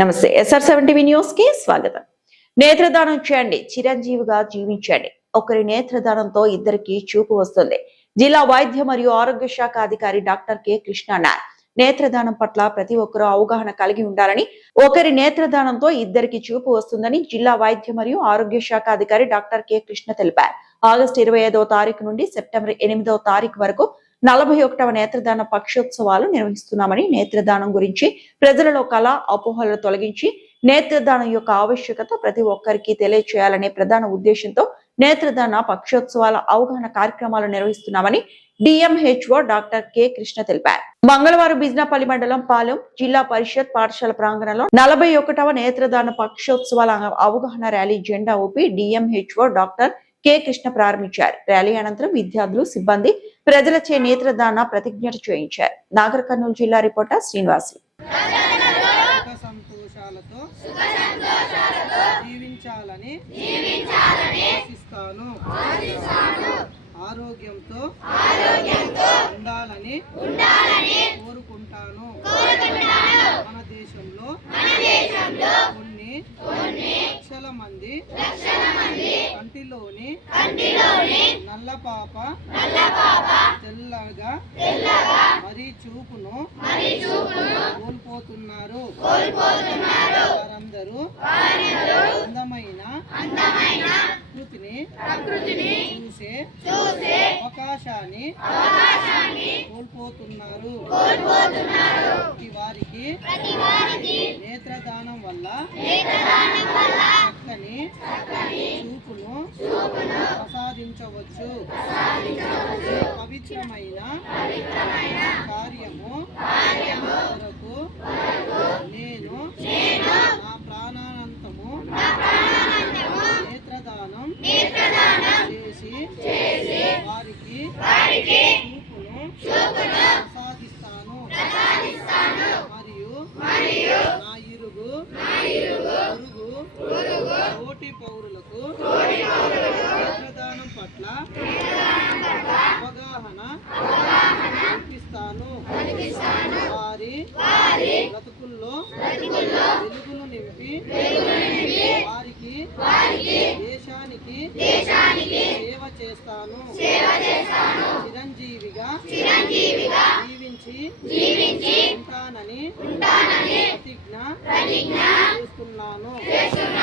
నమస్తే SR7 news కి స్వాగతం. నేత్రదానం చేయండి, చిరంజీవిగా జీవించండి. ఒకరి నేత్రదానంతో ఇద్దరికి చూపు వస్తుంది. జిల్లా వైద్య మరియు ఆరోగ్య శాఖ అధికారి డాక్టర్ కె కృష్ణ అన్నారు. నేత్రదానం పట్ల ప్రతి ఒక్కరూ అవగాహన కలిగి ఉండాలని, ఒకరి నేత్రదానంతో ఇద్దరికి చూపు వస్తుందని జిల్లా వైద్య మరియు ఆరోగ్య శాఖ అధికారి డాక్టర్ కె కృష్ణ తెలిపారు. ఆగస్టు 25వ తారీఖు నుండి సెప్టెంబర్ 8వ తారీఖు వరకు 41వ నేత్రదాన పక్షోత్సవాలు నిర్వహిస్తున్నామని, నేత్రదానం గురించి ప్రజలలో కళ అపోహలను తొలగించి నేత్రదానం యొక్క ఆవశ్యకత ప్రతి ఒక్కరికి తెలియచేయాలనే ప్రధాన ఉద్దేశంతో నేత్రదాన పక్షోత్సవాల అవగాహన కార్యక్రమాలు నిర్వహిస్తున్నామని డిఎంహెచ్ఓ డాక్టర్ కె కృష్ణ తెలిపారు. మంగళవారం బిజినపల్లి మండలం పాలెం జిల్లా పరిషత్ పాఠశాల ప్రాంగణంలో 41వ నేత్రదాన పక్షోత్సవాల అవగాహన ర్యాలీ జెండా ఊపి డిఎంహెచ్ఓ డాక్టర్ కె కృష్ణ ప్రారంభించారు. ర్యాలీ అనంతరం విద్యార్థులు, సిబ్బంది ప్రజలచే నేత్రదాన ప్రతిజ్ఞ చేయించారు. నాగర్ కర్నూలు జిల్లా రిపోర్టర్ శ్రీనివాస్. ఆరోగ్యంతో ఉండాలని కోరుకుంటాను. మన దేశంలో కొన్ని లక్షల మంది కంటిలోని నల్లపాప తెల్లగా మరీ చూపును కోల్పోతున్నారు. వారందరూ అందమైన ప్రకృతిని చూసే అవకాశాన్ని కోల్పోతున్నారు. వారికి నేత్రదానం వల్ల చక్కని చూపును ప్రసాదించవచ్చు. పవిత్రమైన కార్యము కొరకు నేను నా ప్రాణానంతము నేత్రదానం చేసి వారికి చూపును ప్రసాదిస్తాను. మరియు నా ఇరుగు తోటి పౌరులకు నేత్రదానం పట్ల అవగాహన కల్పిస్తాను. వారి బ్రతుకుల్లో వెలుగులు నింపి వారికి దేశానికి సేవ చేస్తాను. చిరంజీవిగా జీవించి ఉంటానని ప్రతిజ్ఞ చేస్తున్నాను.